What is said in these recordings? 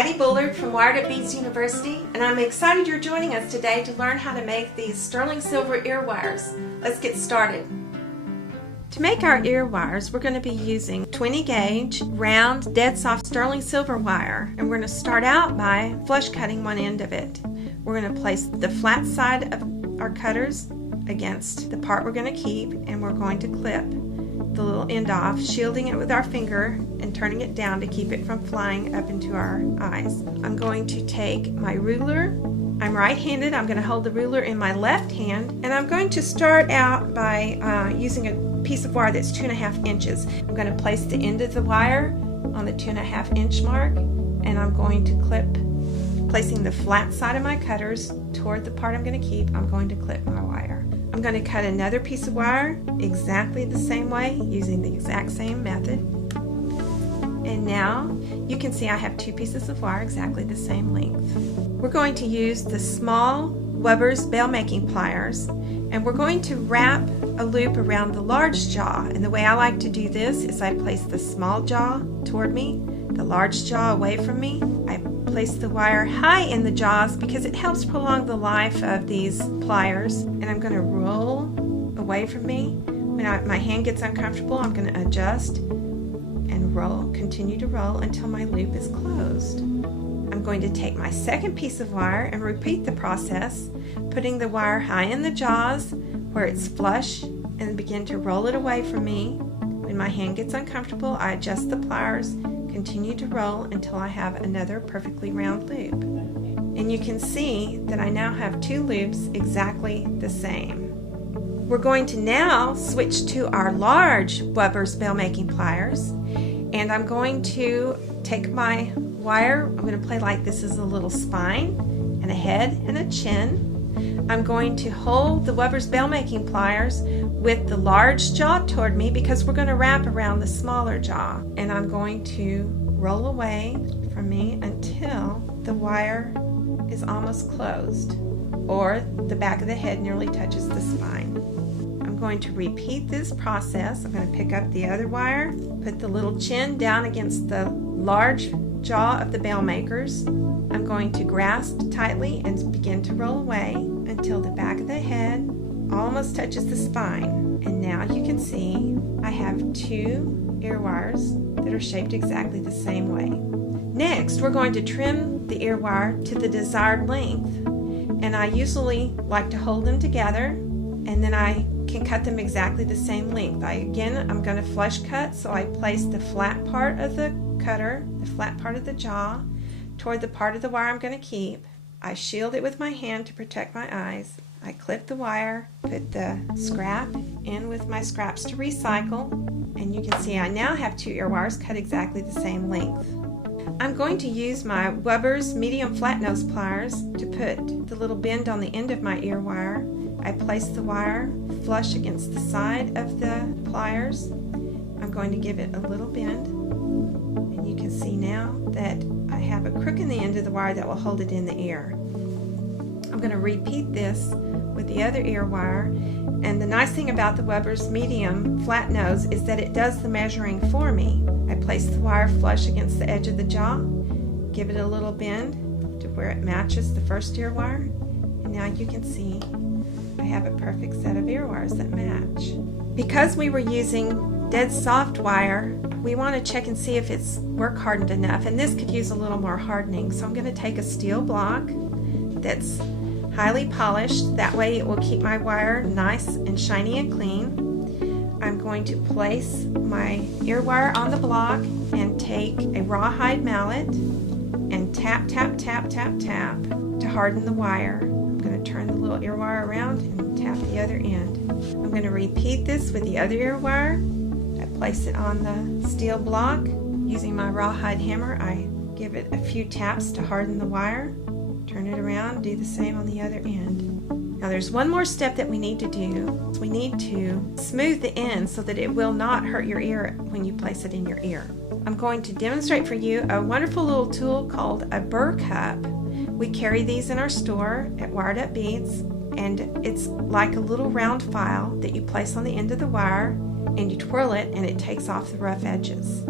Patty Bullard from Wired Up Beads University, and I'm excited you're joining us today to learn how to make these sterling silver ear wires. Let's get started. To make our ear wires, we're going to be using 20 gauge, round, dead soft sterling silver wire, and we're going to start out by flush cutting one end of it. We're going to place the flat side of our cutters against the part we're going to keep, and we're going to clip the little end off, shielding it with our finger and turning it down to keep it from flying up into our eyes. I'm going to take my ruler. I'm right-handed. I'm going to hold the ruler in my left hand, and I'm going to start out by using a piece of wire that's 2.5 inches. I'm going to place the end of the wire on the 2.5 inch mark, and I'm going to clip, placing the flat side of my cutters toward the part I'm going to keep. I'm going to clip my wire. I'm going to cut another piece of wire exactly the same way using the exact same method. And now you can see I have 2 pieces of wire exactly the same length. We're going to use the small Wubbers bail making pliers, and we're going to wrap a loop around the large jaw. And the way I like to do this is I place the small jaw toward me, the large jaw away from me. I place the wire high in the jaws because it helps prolong the life of these pliers. And I'm going to roll away from me. When my hand gets uncomfortable, I'm going to adjust and roll, continue to roll until my loop is closed. I'm going to take my second piece of wire and repeat the process, putting the wire high in the jaws where it's flush, and begin to roll it away from me. When my hand gets uncomfortable, I adjust the pliers, continue to roll until I have another perfectly round loop. And you can see that I now have 2 loops exactly the same. We're going to now switch to our large Wubbers bail making pliers, and I'm going to take my wire. I'm going to play like this is a little spine and a head and a chin. I'm going to hold the Wubbers bail making pliers with the large jaw toward me because we're going to wrap around the smaller jaw, and I'm going to roll away from me until the wire is almost closed or the back of the head nearly touches the spine. I'm going to repeat this process. I'm going to pick up the other wire, put the little chin down against the large jaw of the bail makers. I'm going to grasp tightly and begin to roll away until the back of the head almost touches the spine. And now you can see I have 2 ear wires that are shaped exactly the same way. Next, we're going to trim the ear wire to the desired length. And I usually like to hold them together, and then I can cut them exactly the same length. I'm going to flush cut, so I place the flat part of the cutter, the flat part of the jaw, toward the part of the wire I'm going to keep. I shield it with my hand to protect my eyes. I clip the wire, put the scrap in with my scraps to recycle, and you can see I now have 2 ear wires cut exactly the same length. I'm going to use my Wubbers medium flat nose pliers to put the little bend on the end of my ear wire. I place the wire flush against the side of the pliers. I'm going to give it a little bend, and you can see now that I have a crook in the end of the wire that will hold it in the ear. I'm going to repeat this with the other ear wire, and the nice thing about the Wubbers medium flat nose is that it does the measuring for me. I place the wire flush against the edge of the jaw, give it a little bend to where it matches the first ear wire, and now you can see I have a perfect set of ear wires that match. Because we were using dead soft wire, we want to check and see if it's work hardened enough, and this could use a little more hardening. So I'm going to take a steel block that's highly polished, that way it will keep my wire nice and shiny and clean. I'm going to place my ear wire on the block and take a rawhide mallet and tap, tap, tap, tap, tap to harden the wire. I'm going to turn the little ear wire around and tap the other end. I'm going to repeat this with the other ear wire. I place it on the steel block. Using my rawhide hammer, I give it a few taps to harden the wire. Turn it around, do the same on the other end. Now there's one more step that we need to do. We need to smooth the end so that it will not hurt your ear when you place it in your ear. I'm going to demonstrate for you a wonderful little tool called a burr cup. We carry these in our store at Wired Up Beads, and it's like a little round file that you place on the end of the wire, and you twirl it and it takes off the rough edges.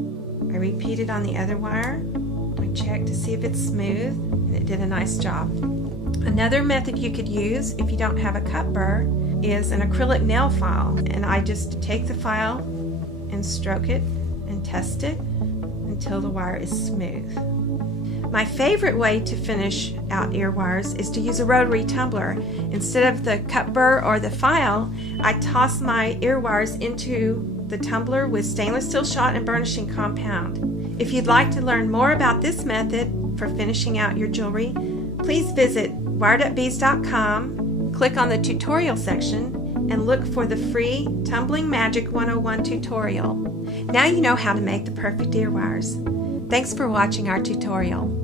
I repeat it on the other wire. I'm and check to see if it's smooth, and it did a nice job. Another method you could use if you don't have a cut burr is an acrylic nail file, and I just take the file and stroke it and test it until the wire is smooth. My favorite way to finish out ear wires is to use a rotary tumbler. Instead of the cut burr or the file, I toss my ear wires into the tumbler with stainless steel shot and burnishing compound. If you'd like to learn more about this method for finishing out your jewelry, please visit wiredupbeads.com, click on the tutorial section, and look for the free Tumbling Magic 101 tutorial. Now you know how to make the perfect ear wires. Thanks for watching our tutorial.